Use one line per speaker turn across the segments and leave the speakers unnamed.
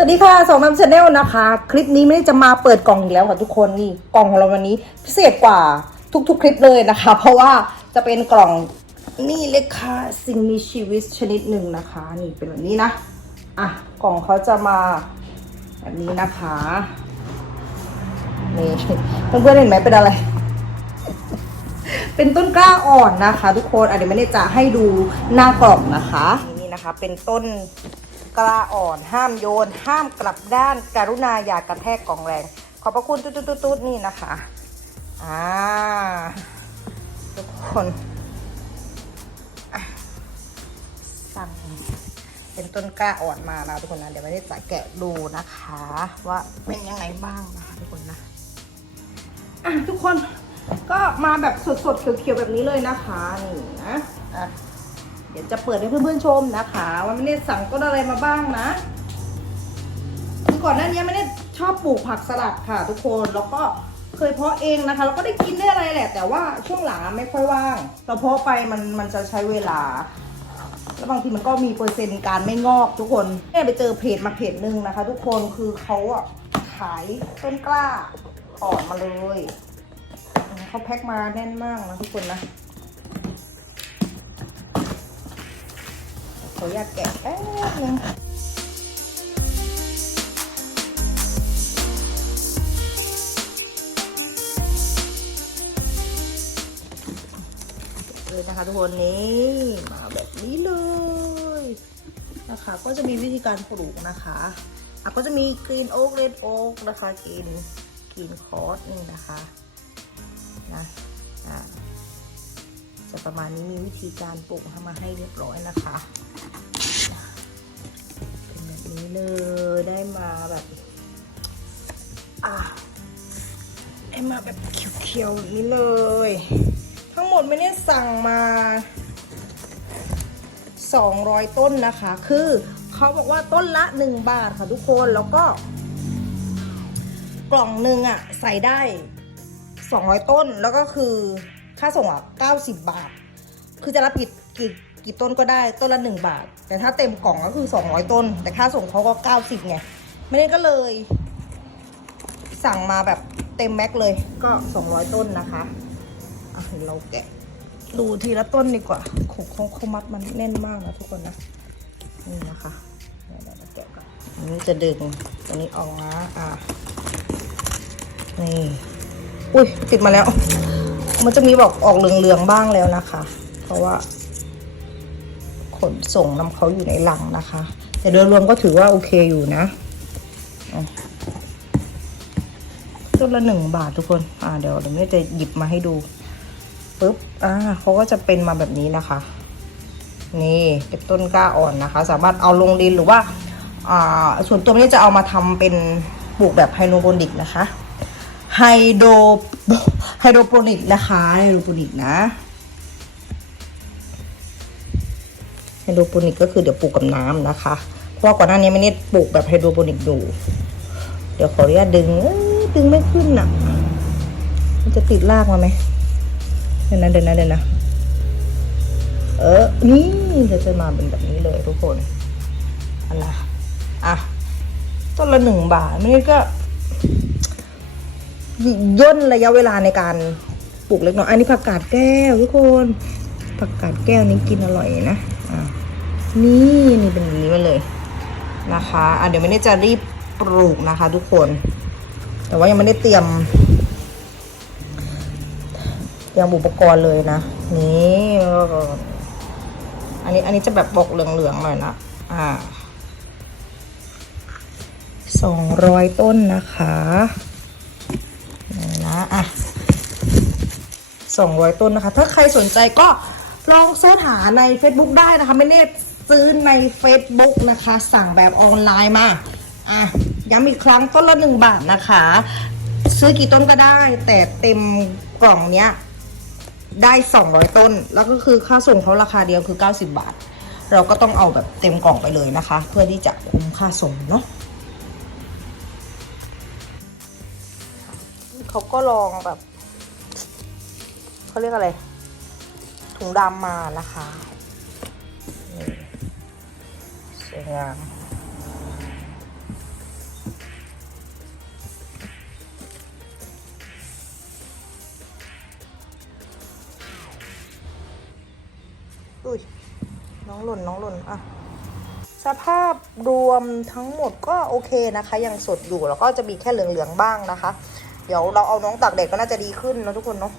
สวัสดีค่ะสองน้ำชาแนลนะคะ คลิปนี้ไม่ได้จะมาเปิดกล่องอีกแล้วค่ะทุกคนนี่กล่องของเราวันนี้ พิเศษกว่าทุกๆ คลิปเลยนะคะ เพราะว่าจะเป็นกล่องนี่เลยค่ะสิ่งมีชีวิตชนิดหนึ่งนะคะ นี่เป็นแบบนี้นะอะกล่องเขาจะมาแบบนี้นะคะนี่เพื่อนๆเห็นไหมเป็นอะไร เป็นต้นกล้าอ่อนนะคะ ทุกคนอะเดี๋ยวไม่ได้จะให้ดูหน้ากล่องนะคะ นี่นะคะ เป็นต้น กล้าอ่อนห้ามโยน ห้ามกลับด้านการุณาอย่ากระแทกกล่องแรง ขอบพระคุณตุ๊ดตุ๊ดตุ๊ดตุ๊ดนี่นะคะอ่าทุกคนสั่งเป็นต้นกล้าอ่อนมานะทุกคนนะเดี๋ยวไม่ได้จะแกะดูนะคะ ว่าเป็นยังไงบ้างนะคะทุกคนนะทุกคนก็มาแบบสดๆเขียวๆแบบนี้เลยนะคะนี่นะอะ ดี๋ยวจะเปิดให้เพื่อนๆชมนะคะว่าไม่ได้สั่งต้นอะไรมาบ้างนะคือก่อนหน้านี้ไม่ได้ชอบปลูกผักสลัดค่ะ ทุกคนแล้วก็เคยเพาะเองนะคะแล้วก็ได้กินได้อะไรแหละ แต่ว่าช่วงหลังไม่ค่อยว่างเราเพาะไปมันมันจะใช้เวลาแล้วบางทีมันก็มีเปอร์เซ็นต์การไม่งอกทุกคนแม่ไปเจอเพจมาเพจหนึ่งนะคะ ทุกคนคือเขาอะขายต้นกล้าอ่อนมาเลยเขาแพ็คมาแน่นมากนะทุกคนนะ ขออนุญาตแกะแป๊บนึงเลยนะคะทุกคนนี่มาแบบนี้เลยนะคะก็จะมีวิธีการปลูกนะคะอะก็จะมีกรีนโอ๊กเรดโอ๊กนะคะกรีนกรีนคอร์สนี่นะคะนะอ่าจะประมาณนี้มีวิธีการปลูกทำมาให้เรียบร้อยนะคะ เนแบบนี้เลยได้มาแบบอ่าได้มาแบบเขียวๆแบบนี้เลย ทั้งหมดไม่ได้สั่งมา 200 ต้นนะคะ คือเขาบอกว่าต้นละ 1 บาทค่ะทุกคนแล้วก็กล่องหนึ่งอะใส่ได้ 200 ต้นแล้วก็คือค่าส่งอะ 90 บาท คือจะรับผิดกี่ กี่ต้นก็ได้ต้นละ1บาท แต่ถ้าเต็มกล่องก็คือ200ต้น แต่ค่าส่งเขาก็90ไงไม่ได้ก็เลย สั่งมาแบบเต็มแม็กเลยก็200ต้นนะคะอะเดี๋ยวเราแกะ ดูทีละต้นดีกว่าของเขาเขามัดมันแน่นมากนะทุกคนนะนี่นะคะเดี๋ยวเราแกะก่อนอันนี้จะดึงตัวนี้ออกนะอะนี่อุ้ยติดมาแล้ว มันจะมีบอกออกเหลืองๆบ้างแล้วนะคะ เพราะว่า ขนส่งนำเขาอยู่ในหลังนะคะ แต่โดยรวมก็ถือว่าโอเคอยู่นะต้นละหนึ่งบาททุกคน อ่าเดี๋ยวเดี๋ยวแม่จะหยิบมาให้ดูปุ๊บ อ่าเขาก็จะเป็นมาแบบนี้นะคะ นี่เป็นต้นกล้าอ่อนนะคะ สามารถเอาลงดินหรือว่า อ่า ส่วนตัวนี้จะเอามาทำเป็นปลูกแบบไฮโดรโปนิกนะคะ ไฮโดรไฮโดรโปนิกนะคะ ไฮโดรโปนิกนะ ไฮโดรโปนิกก็คือเดี๋ยวปลูกกับน้ำนะคะ เพราะว่าก่อนหน้านี้ไม่ได้ปลูกแบบไฮโดรโปนิกอยู่ เดี๋ยวขออนุญาตดึงเอ้ยดึงไม่ขึ้นอะ มันจะติดรากมาไหมเดี๋ยวนะเดี๋ยวนะเดี๋ยวนะเออ นี่จะจะมาเป็นแบบนี้เลยทุกคนอันนะอะต้นละหนึ่งบาทไม่งั้นก็ย่นระยะเวลาในการปลูกเล็กน้อยอันนี้ผักกาดแก้วทุกคนผักกาดแก้วนี้กินอร่อยนะอะ นี่นี่เป็นแบบนี้มาเลยนะคะอะเดี๋ยวไม่ได้จะรีบปลูกนะคะ ทุกคน แต่ว่ายังไม่ได้เตรียม เตรียมอุปกรณ์เลยนะนี่อันนี้อันนี้จะแบบบกเหลืองๆหน่อยนะอ่าสองร้อยต้นนะคะนี่นะอะสองร้อยต้นนะคะ ถ้าใครสนใจก็ลองเสิร์ชหาใน Facebook ได้นะคะไม่ได้ ซื้อใน Facebook นะคะ สั่งแบบออนไลน์มาอะย้ำอีกครั้งต้นละหนึ่งบาทนะคะ ซื้อกี่ต้นก็ได้ แต่เต็มกล่องเนี้ยได้ 200 ต้น แล้วก็คือค่าส่งเขาราคาเดียวคือ 90 บาท เราก็ต้องเอาแบบเต็มกล่องไปเลยนะคะ เพื่อที่จะคุ้มค่าส่งเนาะเขาก็ลองแบบเขาเรียกอะไร ถุงดำมานะคะ งามอุ้ยน้องหล่นน้องหล่นอะสภาพรวมทั้งหมดก็โอเคนะคะ ยังสดอยู่แล้วก็จะมีแค่เหลืองๆบ้างนะคะ เดี๋ยวเราเอาน้องตากแดดก็น่าจะดีขึ้นนะทุกคนเนาะ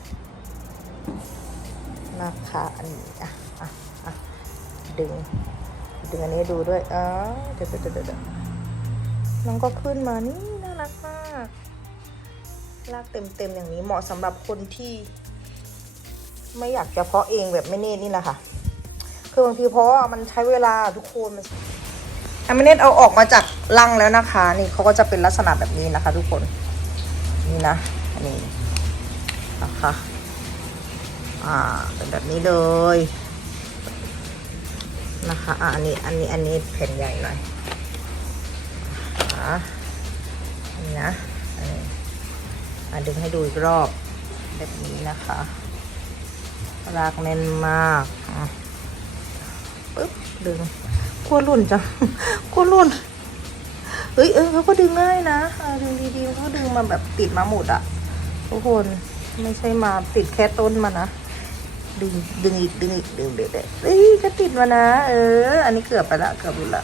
นะคะอันนี้อะอะอะดึง ดึงอันนี้ดูด้วยอ๋อเดี๋ยวเดี๋ยวเดี๋ยวเดี๋ยวน้องก็ขึ้นมานี่น่ารักมากลากเต็มๆอย่างนี้เหมาะสำหรับคนที่ ไม่อยากจะเพาะเองแบบไม่เน่นี่แหละค่ะ คือบางทีเพราะมันใช้เวลาทุกคนมันอันไม่เน่เอาออกมาจากรังแล้วนะคะ นี่เขาก็จะเป็นลักษณะแบบนี้นะคะ ทุกคนนี่นะอันนี้นะคะอ่าเป็นแบบนี้เลย นะคะอ่าอันนี้อันนี้อันนี้แผ่นใหญ่หน่อยอ่านี่นะอันนี้อ่าดึงให้ดูอีกรอบแบบนี้นะคะรากแน่นมากปึ๊บดึงขั้วรุ่นจังขั้วรุ่นเฮ้ยเออเขาก็ดึงง่ายนะดึงดีๆเขาก็ดึงมาแบบติดมาหมดอะทุกคนไม่ใช่มาติดแค่ต้นมานะ ดึงดึงอีกดึงอีกดึงเด็ดๆเฮ้ยก็ติดมานะ เออ อันนี้เกือบไปละเกือบหลุดละ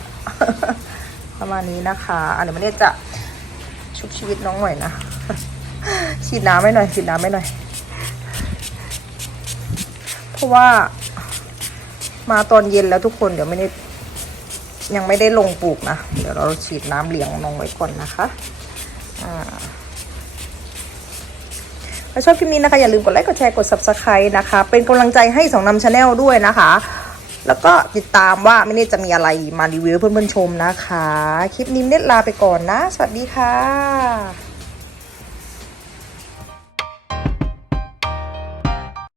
ประมาณนี้นะคะอันนี้มันเนี่ยจะชุบชีวิตน้องหน่อยนะฉีดน้ำให้หน่อยฉีดน้ำให้หน่อยเพราะว่า มาตอนเย็นแล้วทุกคนเดี๋ยวไม่ได้ยังไม่ได้ลงปลูกนะ เดี๋ยวเราฉีดน้ำเลี้ยงน้องไว้ก่อนนะคะ อ่า ถ้าชอบคลิปนี้นะคะ อย่าลืมกดไลค์กดแชร์กด subscribe นะคะ เป็นกำลังใจให้สองนำชาแนลด้วยนะคะ แล้วก็ติดตามว่าไม่ได้จะมีอะไรมารีวิวเพื่อนๆชมนะคะ คลิปนี้เน็ตลาไปก่อนนะ สวัสดีค่ะ